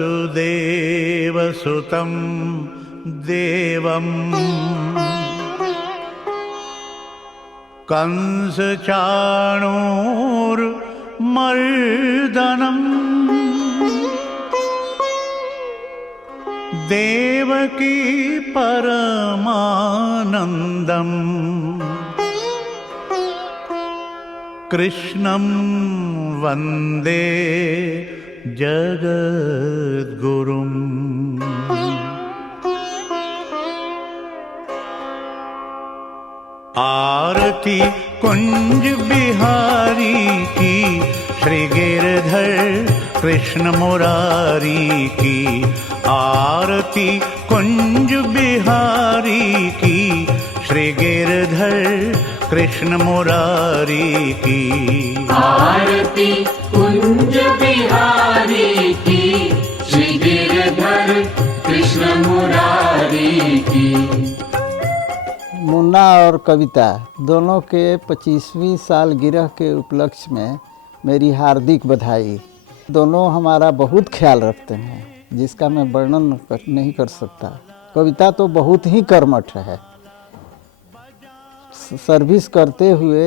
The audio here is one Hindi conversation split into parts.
वसुदेवसुतं देवम् कंसचाणूरमर्दनम् देवकी परमानन्दम् कृष्णं वन्दे जगद्गुरुम्। आरती कुंज बिहारी की, श्री गिरधर कृष्ण मुरारी की। आरती कुंज बिहारी की, श्री गिरधर कृष्ण मुरारी की। आरती कुंज बिहारी की, श्री गिरधर कृष्ण मुरारी की। मुन्ना और कविता दोनों के 25वीं सालगिरह के उपलक्ष्य में मेरी हार्दिक बधाई। दोनों हमारा बहुत ख्याल रखते हैं, जिसका मैं वर्णन नहीं कर सकता। कविता तो बहुत ही कर्मठ है, सर्विस करते हुए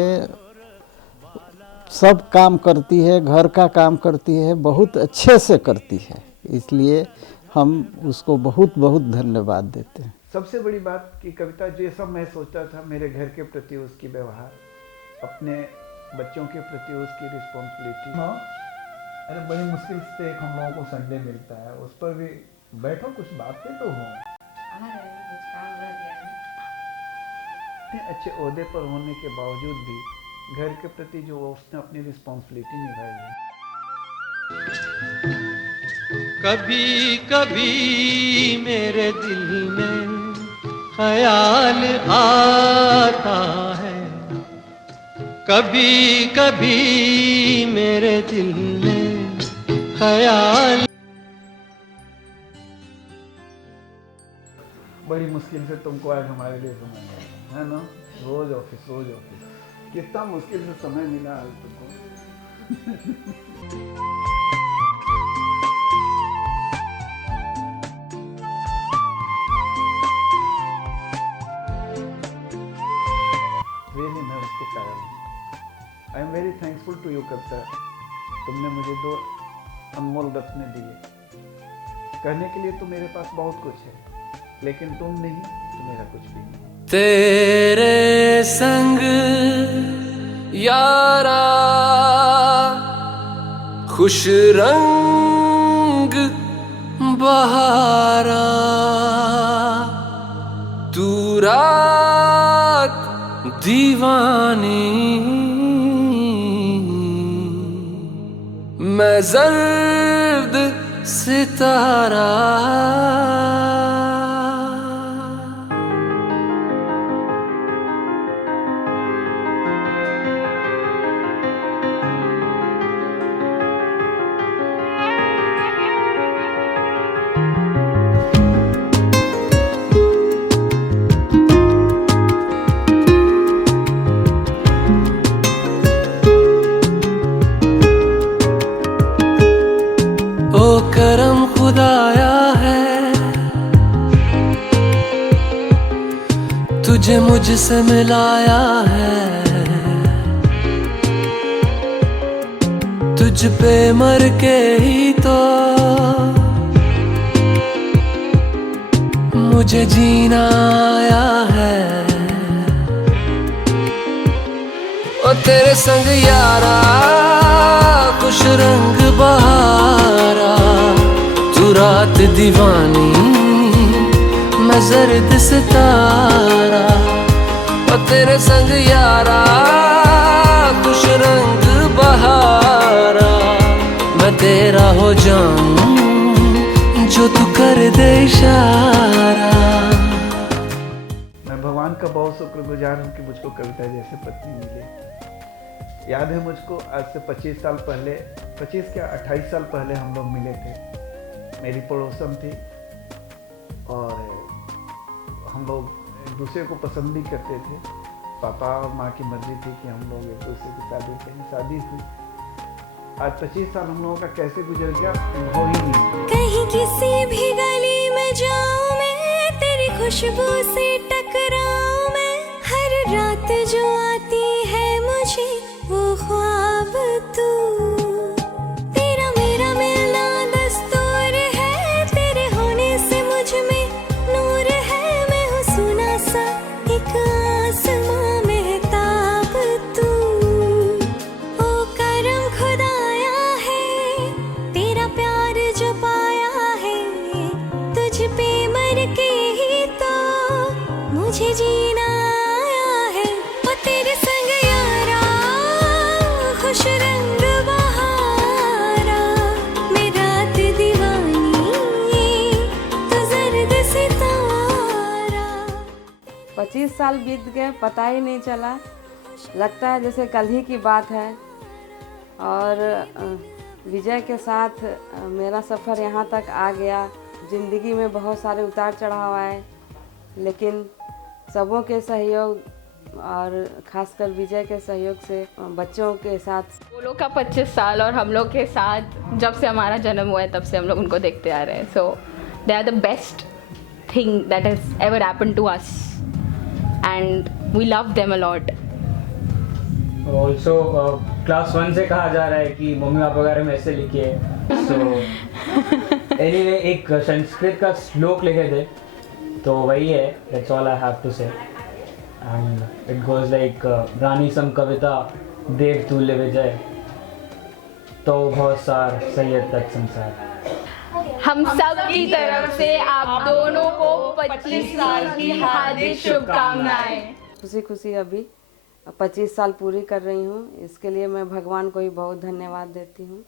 सब काम करती है, घर का काम करती है, बहुत अच्छे से करती है। इसलिए हम उसको बहुत बहुत धन्यवाद देते हैं। सबसे बड़ी बात कि कविता जैसा मैं सोचता था मेरे घर के प्रति उसकी व्यवहार, अपने बच्चों के प्रति उसकी रिस्पॉन्सिबिलिटी। हाँ, अरे बड़ी मुश्किल से एक हम लोगों को संडे मिलता है, उस पर भी बैठो कुछ बातें तो हों। इतने अच्छे ओहदे पर होने के बावजूद भी घर के प्रति जो उसने अपनी रिस्पॉन्सिबिलिटी निभाई है। कभी कभी मेरे दिल में ख्याल आता है, कभी कभी मेरे दिल में ख्याल। बड़ी मुश्किल से तुमको आज हमारे लिए समय मिला है ना। रोज ऑफिस कितना मुश्किल से समय मिला आज तुमको। रियली मैं उसके कारण हूँ। I am very thankful to you Kavita. तुमने मुझे 2 अनमोल रत्न दिए। कहने के लिए तो मेरे पास बहुत कुछ है, लेकिन तुम नहीं तो मेरा कुछ भी नहीं। तेरे संग यारा खुश रंग बहारा, तू रात दीवानी मैं जर्द सितारा। ओ करम खुदाया है, तुझे मुझसे मिलाया है। तुझ पे मर के ही तो मुझे जीना आया है। ओ तेरे संग यारा खुश रंग बहारा, तू रात दीवानी मैं जर्द सितारा। ओ तेरे संग यारा खुश रंग बहारा, मैं तेरा हो जाऊं जो तू कर दे इशारा। मैं भगवान का बहुत शुक्रगुजार हूँ कि मुझको कविता जैसे पत्नी मिली। याद है मुझको आज से 25 साल पहले, 25 क्या 28 साल पहले हम लोग मिले थे। मेरी पड़ोसन थी और हम लोग एक दूसरे को पसंद भी करते थे। पापा और माँ की मर्जी थी कि हम लोग एक दूसरे की शादी करें। शादी हुई आज 25 साल हम लोगों का कैसे गुजर गया अनुभव ही नहीं। कहीं किसी भी गली में जाऊं मैं, तेरी खुशबू से टकराऊं मैं, हर रात जो आती है मुझे वो ख्वाब तू, तेरा मेरा मिलना दस्तूर है, तेरे होने से मुझ में नूर है, मैं हूँ सुना सा एक आसमां महताब तू, ओ करम खुदाया है, तेरा प्यार जो पाया है, तुझ पे मर के ही तो मुझे जीना आया है, ओ तेरे संग यारा खुश रंग बहारा, मैं रात दीवानी तो जर्द सितारा। 25 साल बीत गए, पता ही नहीं चला, लगता है जैसे कल ही की बात है। और विजय के साथ मेरा सफ़र यहाँ तक आ गया। ज़िंदगी में बहुत सारे उतार चढ़ाव आए, लेकिन सबों के सहयोग और खासकर विजय के सहयोग से बच्चों के साथ वो लोग का 25 साल और हम लोग के साथ जब से हमारा जन्म हुआ है तब से हम लोग उनको देखते आ रहे हैं। So they are the best thing that has ever happened to us and we love them a lot. Also class 1 से कहा जा रहा है कि मम्मी पापा वगैरह में ऐसे लिखिए। सो एनीवे एक संस्कृत का श्लोक लिखे थे, तो वही है, that's all I have to say. And it goes like रानी सम कविता देव तुल्य विजय, तो बहुत सार सैयद तक संसार। हम सब की तरफ से आप दोनों को 25 साल की हार्दिक शुभकामनाएं। खुशी खुशी अभी 25 साल पूरी कर रही हूँ। इसके लिए मैं भगवान को ही बहुत धन्यवाद देती हूँ।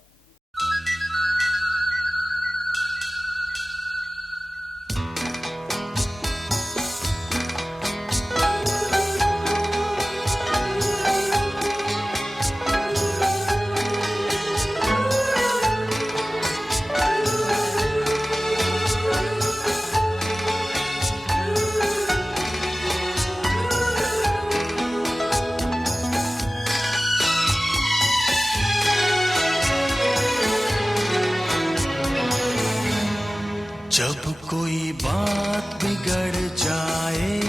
जब कोई बात बिगड़ जाए,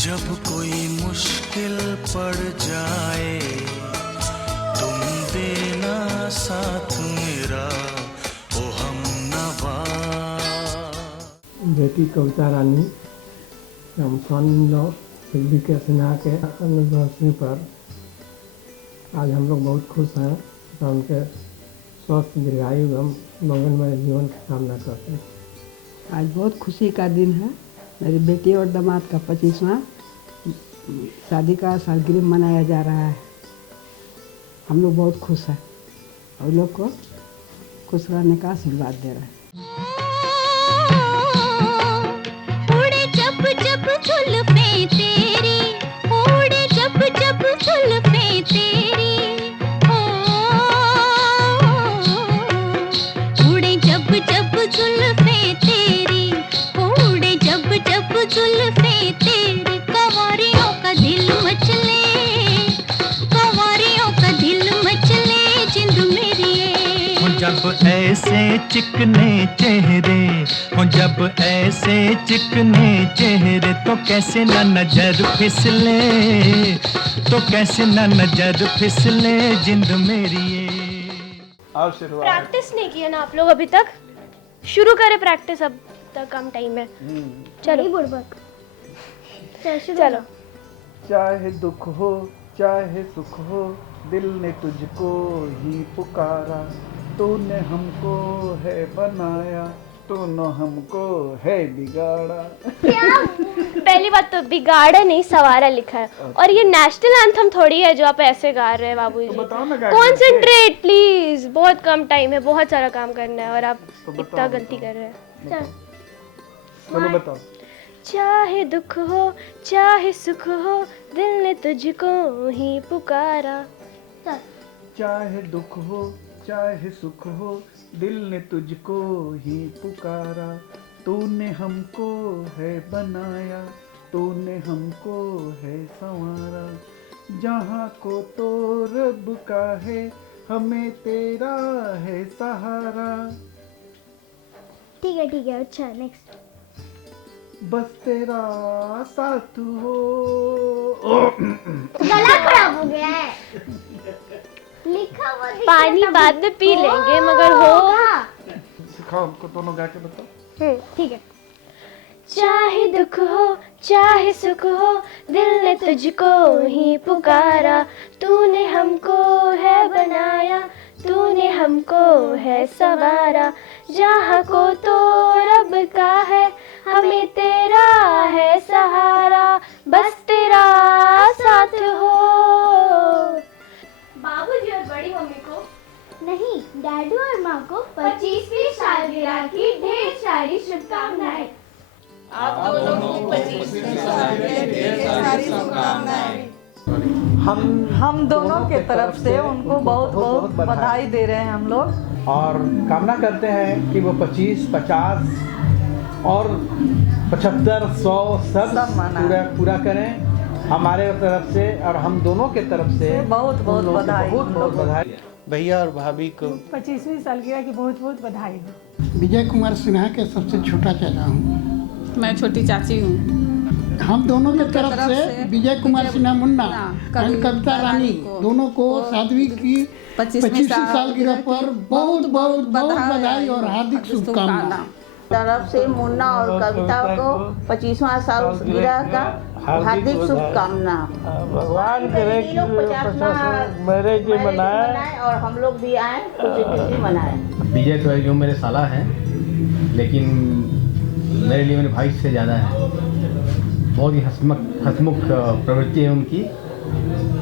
जब कोई मुश्किल पड़ जाए, तुम देना साथ मेरा ओ हमनवा। बेटी कविता रानी हम स्वामी सिद्धि के सिन्हा के एनिवर्सरी पर आज हम लोग बहुत खुश हैं और उनके स्वस्थ दीर्घायु एवं मंगलमय जीवन की कामना करते हैं। आज बहुत खुशी का दिन है। मेरी बेटी और दामाद का 25वां शादी का सालगिरह मनाया जा रहा है। हम लोग बहुत खुश हैं और लोग को खुश रहने का आशीर्वाद दे रहे हैं। उड़े जब जब जुल्फें तेरी, उड़े जब जब जुल्फें तेरी, उड़े जब जब जुल्फें तेरी, उड़े जब जब जुल्फें तेरी, कंवरियों का दिल मचले, कंवरियों का दिल मचले, जिंद मेरी जब ऐसे चिकने चेहरे हो, जब ऐसे चिकने चेहरे, तो कैसे न नजर फिसले, तो कैसे न नजर फिसले, जिंद मेरी ये। अब शुरुआत। प्रैक्टिस नहीं किया ना आप लोग अभी तक? शुरू करें प्रैक्टिस, अब तक कम टाइम है। चलो बुड़बक, चलो। चाहे दुख हो चाहे सुख हो, दिल ने तुझको ही पुकारा, तूने हमको है बनाया, तूने हमको है बिगाड़ा। पहली बात तो बिगाड़ा नहीं, सवारा लिखा है। और ये नेशनल एंथम थोड़ी है जो आप ऐसे गा रहे हैं बाबूजी। तो बताओ ना, कॉन्सेंट्रेट प्लीज, बहुत कम टाइम है, बहुत सारा काम करना है और आप इतना गलती कर रहे हैं। चलो बताओ। चाहे दुख हो चाहे सुख हो, दिल ने तुझको ही पुकारा। चाहे दुख हो चाहे सुख हो, दिल ने तुझको ही पुकारा, तूने हमको है बनाया, तूने हमको है संवारा, जहाँ को तो रब का है हमें तेरा है सहारा। ठीक है, अच्छा नेक्स्ट। बस तेरा साथ हो। गला खराब हो गया है। लिखा हुआ पानी बाद में पी लेंगे, मगर हो सिखाओ हमको, दोनों गा के बताओ। ठीक है। चाहे दुख हो चाहे सुख हो, दिल ने तुझको ही पुकारा, तूने हमको है बनाया, तूने हमको है सवारा, जहाँ को तो रब का है, हमें तेरा है सहारा, बस तेरा साथ हो। बाबूजी और बड़ी मम्मी को नहीं, डैडू और माँ को 25वीं सालगिरह की ढेर सारी शुभकामनाएं। आप दोनों को 25वीं सालगिरह की ढेर सारी शुभकामनाएं। हम दोनों के तरफ से उनको बहुत बहुत बधाई दे रहे हैं हम लोग, और कामना करते हैं कि वो 25, 50 और 75, 100 सब पूरा करें हमारे तरफ से, और हम दोनों के तरफ से बहुत बहुत बधाई। बहुत बधाई। भैया और भाभी को 25वीं सालगिरह की बहुत बहुत बधाई हो। विजय कुमार सिन्हा के सबसे छोटा चेला हूँ। मैं छोटी चाची हूँ। हम दोनों के तरफ से विजय कुमार सिन्हा मुन्ना और कविता रानी दोनों को शादी की 25वीं सालगिरह पर बहुत बहुत बधाई और हार्दिक शुभकामनाएं। तरफ से मुन्ना और कविता को 25वां सालगिरह का हार्दिक शुभकामना। भगवान करे कि 50वां मैरिज मनाए और हम लोग भी आए, खुशी मनाए। विजय तो जो मेरे साला हैं, लेकिन मेरे लिए मेरे भाई से ज़्यादा है। बहुत ही हंसमुख प्रवृत्ति है उनकी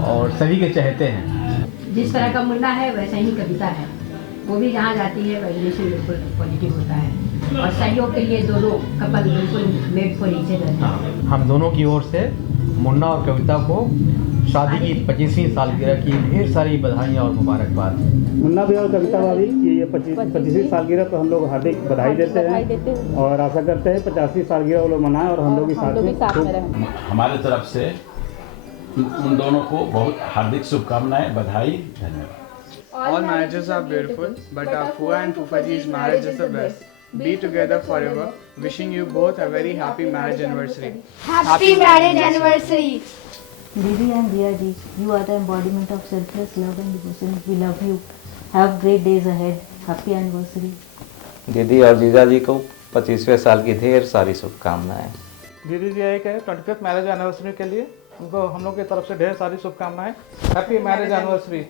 और सभी के चहेते हैं। जिस तरह का मुन्ना है वैसा ही कविता है, वो भी जहाँ जाती है वाइब्रेशन बिल्कुल पॉजिटिव होता है और सहयोग के लिए दोनों कपल बिल्कुल मेड फॉर ईच अदर। हम दोनों की ओर से मुन्ना और कविता को शादी की 25वीं सालगिरह की ढेर सारी बधाइयाँ और मुबारकबाद। मुन्ना भी और कविता भाभी की ये 25वीं सालगिरह पर हम लोग हार्दिक बधाई देते हैं और आशा करते हैं 50वीं सालगिरह वो लोग मनाएं और हम लोग भी साथ में। हमारे तरफ से उन दोनों को बहुत हार्दिक शुभकामनाएं, बधाई, धन्यवाद। All marriages are beautiful, but our Fua and Fufaji's marriage is the best. Be together forever. Wishing you both a very happy marriage anniversary. Happy marriage anniversary. Didi and Diya ji, you are the embodiment of selfless love and devotion. We love you. Have great days ahead. Happy anniversary. दीदी और जीजा जी को 25वें साल की ढेर सारी शुभकामनाएं। दीदी जी के 25th मैरिज एनिवर्सरी के लिए उनको हम लोग की तरफ से ढेर सारी शुभकामनाएं। Happy marriage anniversary.